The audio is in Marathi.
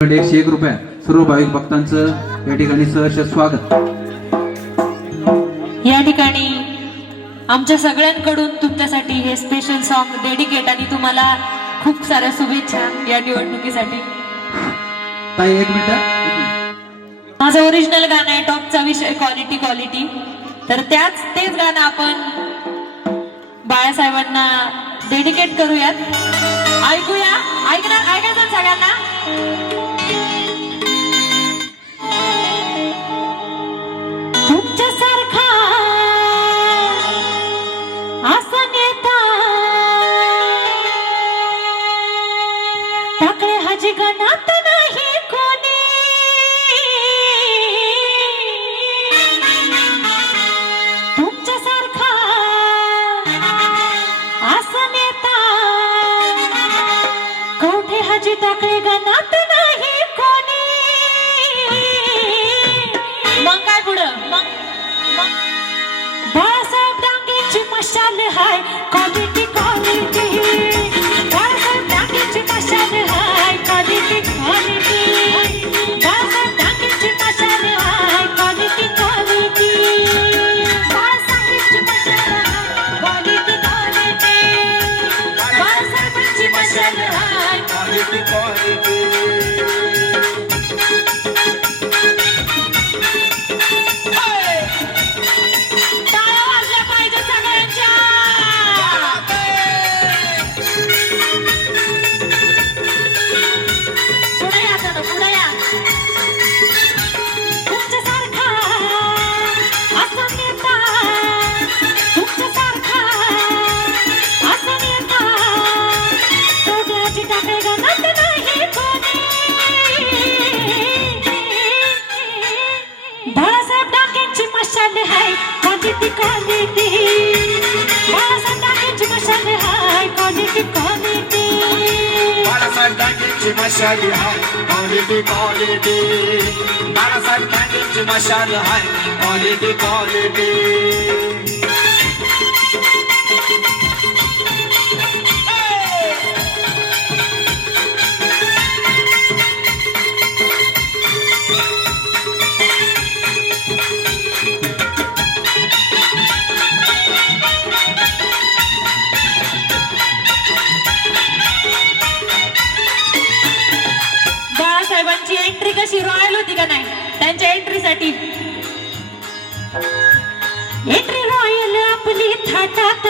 101 सर्व भाविक भक्तांचं या ठिकाणी सहर्ष स्वागत। या ठिकाणी आमच्या सगळ्यांकडून तुमच्यासाठी हे स्पेशल सॉन्ग डेडिकेट आणि तुम्हाला खूप साऱ्या शुभेच्छा या निवडणुकीसाठी। ताई एक मिनिट, माझं ओरिजिनल गाणं आहे टॉपचा विषय क्वालिटी, तर तेच गाणं आपण बाळासाहेबांना डेडिकेट करूयात। ऐकूया, ऐकायचं सगळ्यांना। तुमच्यासारखा असा नेता टाकळे हा जगात नाही कोणी। तुमच्यासारखा असा नेता कवठे हाजी टाकळे गणात नाही कोणी। मग काय पुढं बाळासाहेब डांगेची मशाल हाय क्वालिटी। बाळासाहेब डांगेची मशाल हाय क्वालिटी। बाळासाहेब डांगेची मशाल हाय क्वालिटी। बाळासाहेबांची मशाल हाय क्वालिटी। बाळासाहेबांची मशाल हाय क्वालिटी। बाळासाहेब डांगेची मशाल हाय क्वालिटी। बाळासाहेब डांगेची मशाल हाय क्वालिटी। बाळासाहेब डांगेची मशाल हाय क्वालिटी। बाळासाहेब डांगेची मशाल हाय क्वालिटी। बाळासाहेबांची एंट्री कशी रॉयल होती का नाही? त्यांच्या एंट्रीसाठी एंट्री रॉयल आपली थाटात